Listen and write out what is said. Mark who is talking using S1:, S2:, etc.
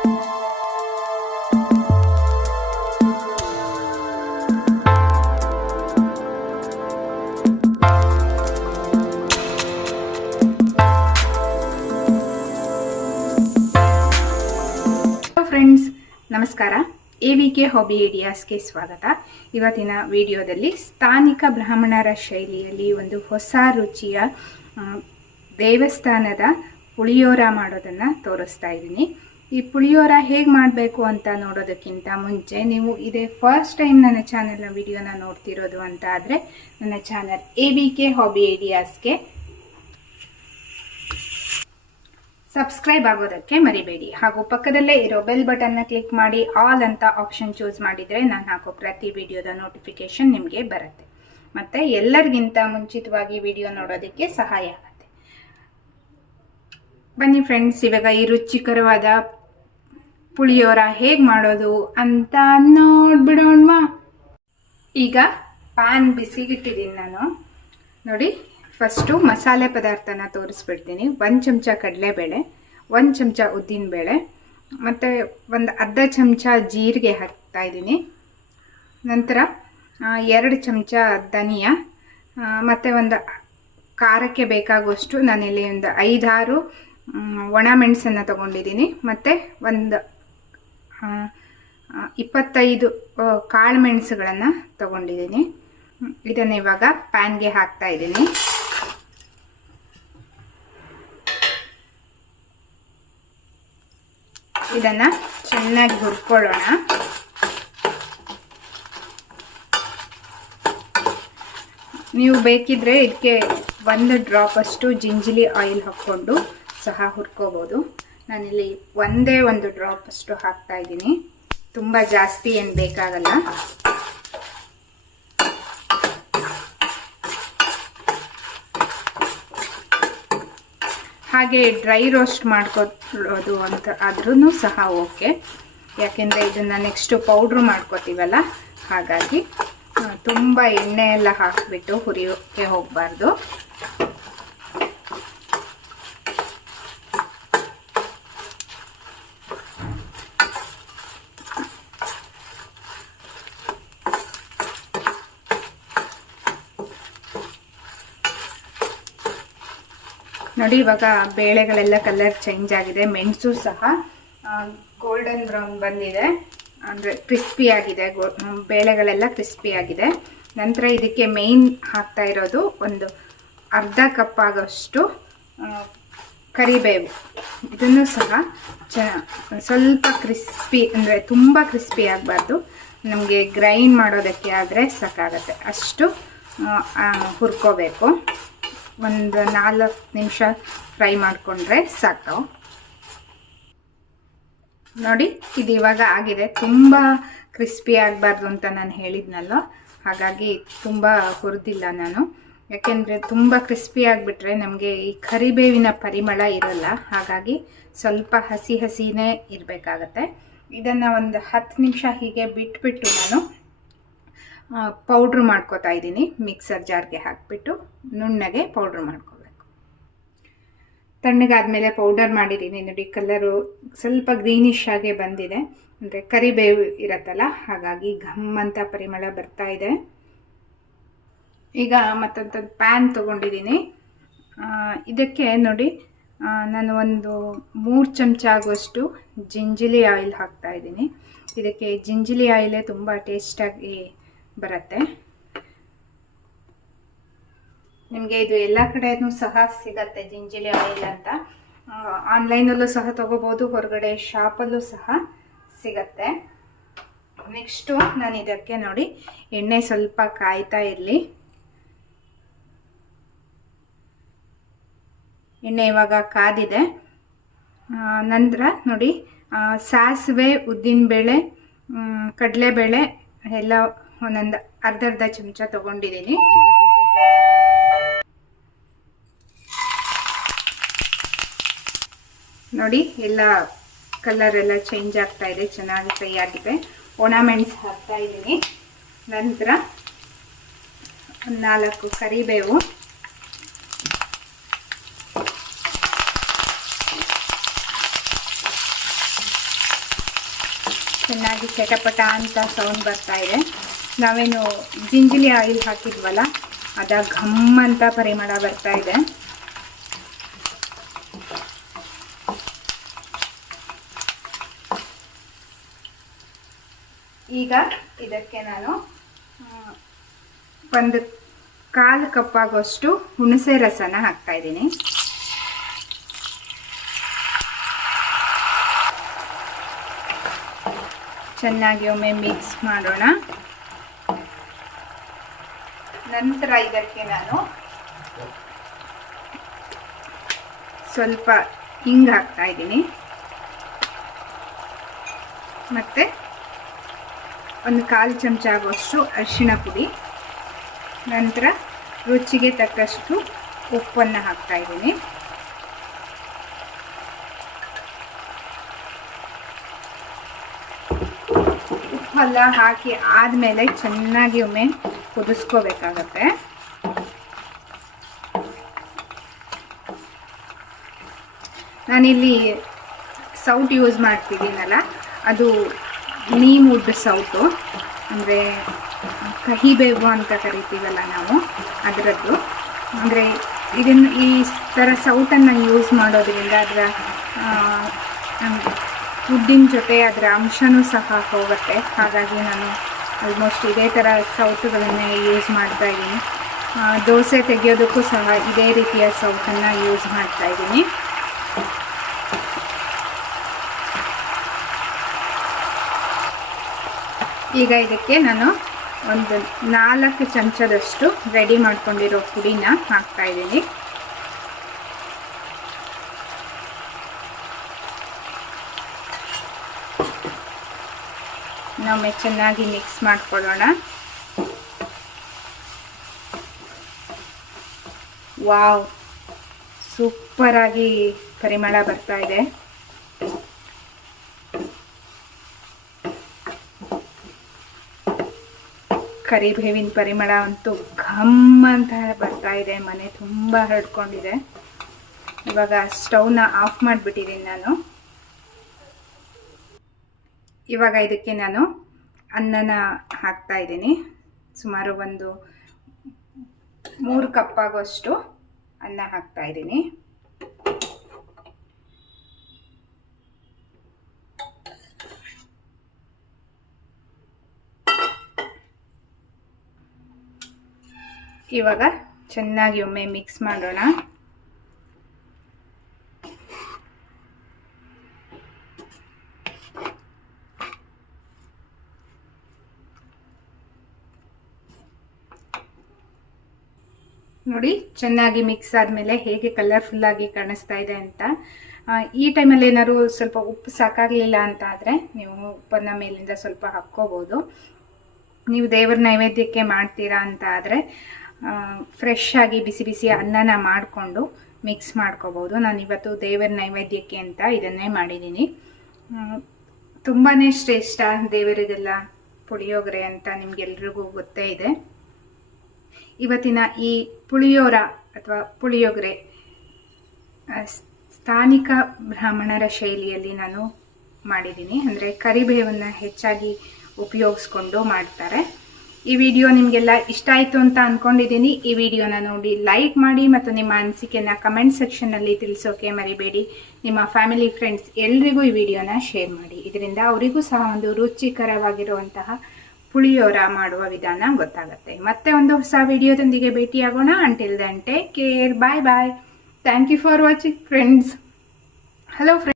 S1: Friends ನಮಸ್ಕಾರ. A V K hobby ಐಡಿಯಾಸ್ಗೆ ಸ್ವಾಗತ. ಇವತ್ತಿನ ವಿಡಿಯೋದಲ್ಲಿ ಸ್ಥಾನಿಕ ಬ್ರಾಹ್ಮಣರ ಶೈಲಿಯಲ್ಲಿ ಒಂದು ಹೊಸ ರುಚಿಯ ದೇವಸ್ಥಾನದ ಪುಳಿಯೋರ ಮಾಡೋದನ್ನು ತೋರಿಸ್ತಾ ಇದ್ದೀನಿ. ಈ ಪುಳಿಯೋರ ಹೇಗೆ ಮಾಡಬೇಕು ಅಂತ ನೋಡೋದಕ್ಕಿಂತ ಮುಂಚೆ ನೀವು ಇದೇ ಫಸ್ಟ್ ಟೈಮ್ ನನ್ನ ಚಾನೆಲ್ನ ವಿಡಿಯೋನ ನೋಡ್ತಿರೋದು ಅಂತ ಆದರೆ ನನ್ನ channel A V K hobby ಐಡಿಯಾಸ್ಗೆ subscribe ಆಗೋದಕ್ಕೆ ಮರಿಬೇಡಿ. ಹಾಗೂ ಪಕ್ಕದಲ್ಲೇ ಇರೋ ಬೆಲ್ ಬಟನ್ನ ಕ್ಲಿಕ್ ಮಾಡಿ ಆಲ್ ಅಂತ ಆಪ್ಷನ್ ಚೂಸ್ ಮಾಡಿದರೆ ನಾನು ಹಾಕೋ ಪ್ರತಿ ವಿಡಿಯೋದ ನೋಟಿಫಿಕೇಶನ್ ನಿಮಗೆ ಬರುತ್ತೆ. ಮತ್ತು ಎಲ್ಲರಿಗಿಂತ ಮುಂಚಿತವಾಗಿ ವಿಡಿಯೋ ನೋಡೋದಕ್ಕೆ ಸಹಾಯ ಆಗುತ್ತೆ. ಬನ್ನಿ ಫ್ರೆಂಡ್ಸ್ ಇವಾಗ ಈ ರುಚಿಕರವಾದ ಪುಳಿಯೋರ ಹೇಗೆ ಮಾಡೋದು ಅಂತ ನೋಡ್ಬಿಡೋಣ್ವಾ. ಈಗ ಪ್ಯಾನ್ ಬಿಸಿಗಿಟ್ಟಿದ್ದೀನಿ ನಾನು. ನೋಡಿ ಫಸ್ಟು ಮಸಾಲೆ ಪದಾರ್ಥನ ತೋರಿಸ್ಬಿಡ್ತೀನಿ. ಒಂದು ಚಮಚ ಕಡಲೆಬೇಳೆ, ಒಂದು ಚಮಚ ಉದ್ದಿನಬೇಳೆ, ಮತ್ತು ಒಂದು ಅರ್ಧ ಚಮಚ ಜೀರಿಗೆ ಹಾಕ್ತಾಯಿದ್ದೀನಿ ನಂತರ ಎರಡು ಚಮಚ ಧನಿಯಾ ಮತ್ತು ಒಂದು ಖಾರಕ್ಕೆ ಬೇಕಾಗುವಷ್ಟು ನಾನಿಲ್ಲಿ ಒಂದು ಐದಾರು ಒಣ ಮೆಣಸನ್ನು ತೊಗೊಂಡಿದ್ದೀನಿ ಮತ್ತು ಒಂದು ಇಪ್ಪತ್ತೈದು ಕಾಳು ಮೆಣಸುಗಳನ್ನು ತಗೊಂಡಿದ್ದೀನಿ. ಇದನ್ನು ಇವಾಗ ಪ್ಯಾನ್ಗೆ ಹಾಕ್ತಾ ಇದ್ದೀನಿ. ಇದನ್ನು ಚೆನ್ನಾಗಿ ಹುರ್ಕೊಳ್ಳೋಣ. ನೀವು ಬೇಕಿದ್ರೆ ಇದಕ್ಕೆ ಒಂದು ಡ್ರಾಪ್ ಅಷ್ಟು ಜಿಂಜಿಲಿ ಆಯಿಲ್ ಹಾಕ್ಕೊಂಡು ಸಹ ಹುರ್ಕೋಬೋದು. ನಾನಿಲ್ಲಿ ಒಂದೇ ಒಂದು ಡ್ರಾಪ್ ಅಷ್ಟು ಹಾಕ್ತಾ ಇದ್ದೀನಿ. ತುಂಬ ಜಾಸ್ತಿ ಏನು ಬೇಕಾಗಲ್ಲ. ಹಾಗೆ ಡ್ರೈ ರೋಸ್ಟ್ ಮಾಡ್ಕೊಳ್ಳೋದು ಅಂತ ಆದ್ರೂ ಸಹ ಓಕೆ. ಯಾಕೆಂದರೆ ಇದನ್ನು ನೆಕ್ಸ್ಟು ಪೌಡ್ರು ಮಾಡ್ಕೋತೀವಲ್ಲ, ಹಾಗಾಗಿ ತುಂಬ ಎಣ್ಣೆ ಎಲ್ಲ ಹಾಕಿಬಿಟ್ಟು ಹುರಿಯೋಕ್ಕೆ ಹೋಗಬಾರ್ದು. ನೋಡಿ, ಇವಾಗ ಬೇಳೆಗಳೆಲ್ಲ ಕಲರ್ ಚೇಂಜ್ ಆಗಿದೆ. ಮೆಣಸು ಸಹ ಗೋಲ್ಡನ್ ಬ್ರೌನ್ ಬಂದಿದೆ. ಅಂದರೆ ಕ್ರಿಸ್ಪಿ ಆಗಿದೆ. ಬೇಳೆಗಳೆಲ್ಲ ಕ್ರಿಸ್ಪಿ ಆಗಿದೆ. ನಂತರ ಇದಕ್ಕೆ ಮೇಯ್ನ್ ಹಾಕ್ತಾ ಇರೋದು ಒಂದು ಅರ್ಧ ಕಪ್ ಆಗೋಷ್ಟು ಕರಿಬೇವು. ಇದನ್ನು ಸಹ ಚ, ಸ್ವಲ್ಪ ಕ್ರಿಸ್ಪಿ ಅಂದರೆ ತುಂಬ ಕ್ರಿಸ್ಪಿ ಆಗಬಾರ್ದು. ನಮಗೆ ಗ್ರೈಂಡ್ ಮಾಡೋದಕ್ಕೆ ಆದರೆ ಸಾಕಾಗತ್ತೆ. ಅಷ್ಟು ಹುರ್ಕೋಬೇಕು. ಒಂದು ನಾಲ್ಕು ನಿಮಿಷ ಫ್ರೈ ಮಾಡಿಕೊಂಡ್ರೆ ಸಾಕು. ನೋಡಿ, ಇದು ಇವಾಗ ಆಗಿದೆ. ತುಂಬ ಕ್ರಿಸ್ಪಿ ಆಗಬಾರ್ದು ಅಂತ ನಾನು ಹೇಳಿದ್ನಲ್ಲ. ಹಾಗಾಗಿ ತುಂಬ ಹುರಿದಿಲ್ಲ ನಾನು. ಯಾಕೆಂದರೆ ತುಂಬ ಕ್ರಿಸ್ಪಿ ಆಗಿಬಿಟ್ರೆ ನಮಗೆ ಈ ಕರಿಬೇವಿನ ಪರಿಮಳ ಇರಲ್ಲ. ಹಾಗಾಗಿ ಸ್ವಲ್ಪ ಹಸಿ ಹಸಿನೇ ಇರಬೇಕಾಗತ್ತೆ. ಇದನ್ನು ಒಂದು ಹತ್ತು ನಿಮಿಷ ಹೀಗೆ ಬಿಟ್ಬಿಟ್ಟು ನಾನು ಪೌಡ್ರ್ ಮಾಡ್ಕೋತಾ ಇದ್ದೀನಿ. ಮಿಕ್ಸರ್ ಜಾರ್ಗೆ ಹಾಕಿಬಿಟ್ಟು ನುಣ್ಣಗೆ ಪೌಡ್ರ್ ಮಾಡ್ಕೋಬೇಕು. ತಣ್ಣಗಾದಮೇಲೆ ಪೌಡರ್ ಮಾಡಿದ್ದೀನಿ. ನೋಡಿ ಕಲರು ಸ್ವಲ್ಪ ಗ್ರೀನಿಶ್ ಆಗಿ ಬಂದಿದೆ. ಅಂದರೆ ಕರಿಬೇವು ಇರತ್ತಲ್ಲ, ಹಾಗಾಗಿ ಘಮ್ ಅಂತ ಪರಿಮಳ ಬರ್ತಾ ಇದೆ. ಈಗ ಮತ್ತೊಂದು ಪ್ಯಾನ್ ತೊಗೊಂಡಿದ್ದೀನಿ. ಇದಕ್ಕೆ ನೋಡಿ ನಾನು ಒಂದು ಮೂರು ಚಮಚ ಆಗುವಷ್ಟು ಜಿಂಜಿಲಿ ಆಯಿಲ್ ಹಾಕ್ತಾ ಇದ್ದೀನಿ. ಇದಕ್ಕೆ ಜಿಂಜಿಲಿ ಆಯಿಲೇ ತುಂಬ ಟೇಸ್ಟಾಗಿ ಬರುತ್ತೆ. ನಿಮಗೆ ಇದು ಎಲ್ಲ ಕಡೆನೂ ಸಹ ಸಿಗತ್ತೆ, ಜಿಂಜಿಲಿ ಆಯಿಲ್ ಅಂತ. ಆನ್ಲೈನಲ್ಲೂ ಸಹ ತಗೋಬೋದು, ಹೊರಗಡೆ ಶಾಪಲ್ಲೂ ಸಹ ಸಿಗತ್ತೆ. ನೆಕ್ಸ್ಟು ನಾನು ಇದಕ್ಕೆ ನೋಡಿ, ಎಣ್ಣೆ ಸ್ವಲ್ಪ ಕಾಯ್ತಾ ಇರಲಿ. ಎಣ್ಣೆ ಇವಾಗ ಕಾದಿದೆ. ನಂತರ ನೋಡಿ ಸಾಸಿವೆ ಸಾಸಿವೆ, ಉದ್ದಿನಬೇಳೆ ಕಡಲೆಬೇಳೆ, ಎಲ್ಲ ಒಂದೊಂದು ಅರ್ಧ ಅರ್ಧ ಚಮಚ ತಗೊಂಡಿದ್ದೀನಿ. ನೋಡಿ, ಎಲ್ಲ ಕಲರ್ ಎಲ್ಲ ಚೇಂಜ್ ಆಗ್ತಾ ಇದೆ, ಚೆನ್ನಾಗಿ ಫ್ರೈ ಆಗಿದೆ. ಒಣ ಮೆಣಸು ಹಾಕ್ತಾ ಇದ್ದೀನಿ. ನಂತರ ನಾಲ್ಕು ಕರಿಬೇವು. ಚೆನ್ನಾಗಿ ಚಟಪಟ ಅಂತ ಸೌಂಡ್ ಬರ್ತಾ ಇದೆ. ನಾವೇನು ಜಿಂಜಿಲಿ ಆಯಿಲ್ ಹಾಕಿದ್ವಲ್ಲ, ಅದ ಘಮ್ ಅಂತ ಪರಿಮಳ ಬರ್ತಾ ಇದೆ. ಈಗ ಇದಕ್ಕೆ ನಾನು ಒಂದು ಕಾಲು ಆಗೋಷ್ಟು ಹುಣಸೆ ರಸನ ಹಾಕ್ತಾ ಇದ್ದೀನಿ. ಚೆನ್ನಾಗಿ ಒಮ್ಮೆ ಮಿಕ್ಸ್ ಮಾಡೋಣ. ನಂತರ ಇದಕ್ಕೆ ನಾನು ಸ್ವಲ್ಪ ಹಿಂಗ್ ಹಾಕ್ತಾ ಇದ್ದೀನಿ. ಮತ್ತು ಒಂದು ಕಾಲು ಚಮಚ ಆಗುವಷ್ಟು ಅರಿಶಿಣ ಪುಡಿ, ನಂತರ ರುಚಿಗೆ ತಕ್ಕಷ್ಟು ಉಪ್ಪನ್ನು ಹಾಕ್ತಾ ಇದ್ದೀನಿ. ಉಪ್ಪೆಲ್ಲ ಹಾಕಿ ಆದಮೇಲೆ ಚೆನ್ನಾಗಿ ಒಮ್ಮೆ ಕುದಿಸ್ಕೋಬೇಕಾಗತ್ತೆ. ನಾನಿಲ್ಲಿ ಸೌಟ್ ಯೂಸ್ ಮಾಡ್ತಿದ್ದೀನಲ್ಲ ಅದು ನೀಮ್ ಉಡ್ ಸೌಟು, ಅಂದರೆ ಕಹಿಬೇವು ಅಂತ ಕರಿತೀವಲ್ಲ ನಾವು, ಅದರದ್ದು. ಅಂದರೆ ಇದನ್ನು ಈ ಥರ ಸೌಟನ್ನು ಯೂಸ್ ಮಾಡೋದ್ರಿಂದ ಅದರ ಫುಡ್ಡಿನ ಜೊತೆ ಅದರ ಅಂಶನೂ ಸಹ ಹೋಗುತ್ತೆ. ಹಾಗಾಗಿ ನಾನು ಆಲ್ಮೋಸ್ಟ್ ಇದೇ ಥರ ಸೌಟುಗಳನ್ನೇ ಯೂಸ್ ಮಾಡ್ತಾ ಇದ್ದೀನಿ. ದೋಸೆ ತೆಗೆಯೋದಕ್ಕೂ ಸಹ ಇದೇ ರೀತಿಯ ಸೌಟನ್ನು ಯೂಸ್ ಮಾಡ್ತಾ ಇದ್ದೀನಿ. ಈಗ ಇದಕ್ಕೆ ನಾನು ಒಂದು ನಾಲ್ಕು ಚಮಚದಷ್ಟು ರೆಡಿ ಮಾಡ್ಕೊಂಡಿರೋ ಪುಡಿನ ಹಾಕ್ತಾ ಇದ್ದೀನಿ. ಇನ್ನೊಮ್ಮೆ ಚೆನ್ನಾಗಿ ಮಿಕ್ಸ್ ಮಾಡ್ಕೊಳ್ಳೋಣ. ವಾವ್. ಸೂಪರಾಗಿ ಪರಿಮಳ ಬರ್ತಾ ಇದೆ. ಕರಿಬೇವಿನ ಪರಿಮಳ ಅಂತೂ ಘಮ್ ಅಂತ ಬರ್ತಾ ಇದೆ. ಮನೆ ತುಂಬ ಹರಡ್ಕೊಂಡಿದೆ. ಇವಾಗ ಸ್ಟವ್ನ ಆಫ್ ಮಾಡಿಬಿಟ್ಟಿದ್ದೀನಿ ನಾನು. ಇವಾಗ ಇದಕ್ಕೆ ನಾನು ಅನ್ನನ ಹಾಕ್ತಾ ಇದ್ದೀನಿ. ಸುಮಾರು ಒಂದು ಮೂರು ಕಪ್ಪಾಗುವಷ್ಟು ಅನ್ನ ಹಾಕ್ತಾ ಇದ್ದೀನಿ. ಇವಾಗ ಚೆನ್ನಾಗಿ ಒಮ್ಮೆ ಮಿಕ್ಸ್ ಮಾಡೋಣ. ನೋಡಿ, ಚೆನ್ನಾಗಿ ಮಿಕ್ಸ್ ಆದಮೇಲೆ ಹೇಗೆ ಕಲರ್ಫುಲ್ಲಾಗಿ ಕಾಣಿಸ್ತಾ ಇದೆ ಅಂತ. ಈ ಟೈಮಲ್ಲಿ ಏನಾದ್ರು ಸ್ವಲ್ಪ ಉಪ್ಪು ಸಾಕಾಗಲಿಲ್ಲ ಅಂತ ಆದರೆ ನೀವು ಉಪ್ಪನ್ನು ಮೇಲಿಂದ ಸ್ವಲ್ಪ ಹಾಕ್ಕೋಬೋದು. ನೀವು ದೇವರ ನೈವೇದ್ಯಕ್ಕೆ ಮಾಡ್ತೀರಾ ಅಂತ ಆದರೆ ಫ್ರೆಶ್ ಆಗಿ ಬಿಸಿ ಬಿಸಿ ಅನ್ನನ ಮಾಡಿಕೊಂಡು ಮಿಕ್ಸ್ ಮಾಡ್ಕೋಬೋದು. ನಾನು ಇವತ್ತು ದೇವರ ನೈವೇದ್ಯಕ್ಕೆ ಅಂತ ಇದನ್ನೇ ಮಾಡಿದ್ದೀನಿ ತುಂಬಾ ಶ್ರೇಷ್ಠ ದೇವರಿಗೆಲ್ಲ ಪುಳಿಯೋಗರೆ ಅಂತ ನಿಮಗೆಲ್ರಿಗೂ ಗೊತ್ತೇ ಇದೆ. ಇವತ್ತಿನ ಈ ಪುಳಿಯೋರ ಅಥವಾ ಪುಳಿಯೋಗರೆ. ಸ್ಥಾನಿಕ ಬ್ರಾಹ್ಮಣರ ಶೈಲಿಯಲ್ಲಿ ನಾನು ಮಾಡಿದ್ದೀನಿ. ಅಂದರೆ ಕರಿಬೇವನ್ನು ಹೆಚ್ಚಾಗಿ ಉಪಯೋಗಿಸ್ಕೊಂಡು ಮಾಡ್ತಾರೆ. ಈ ವಿಡಿಯೋ ನಿಮಗೆಲ್ಲ ಇಷ್ಟ ಆಯಿತು ಅಂತ ಅಂದ್ಕೊಂಡಿದ್ದೀನಿ ಈ ವಿಡಿಯೋನ ನೋಡಿ ಲೈಕ್ ಮಾಡಿ ಮತ್ತು ನಿಮ್ಮ ಅನಿಸಿಕೆನ ಕಮೆಂಟ್ ಸೆಕ್ಷನ್ನಲ್ಲಿ ತಿಳಿಸೋಕೆ ಮರಿಬೇಡಿ. ನಿಮ್ಮ ಫ್ಯಾಮಿಲಿ ಫ್ರೆಂಡ್ಸ್ ಎಲ್ರಿಗೂ ಈ ವಿಡಿಯೋನ ಶೇರ್ ಮಾಡಿ. ಇದರಿಂದ ಅವರಿಗೂ ಸಹ ಒಂದು ರುಚಿಕರವಾಗಿರುವಂತಹ ಪುಳಿಯೋರ ಮಾಡುವ ವಿಧಾನ ಗೊತ್ತಾಗುತ್ತೆ. ಮತ್ತೆ ಒಂದು ಹೊಸ ವಿಡಿಯೋದೊಂದಿಗೆ ಭೇಟಿಯಾಗೋಣ. Until then care bye bye thank you for watching friends hello friends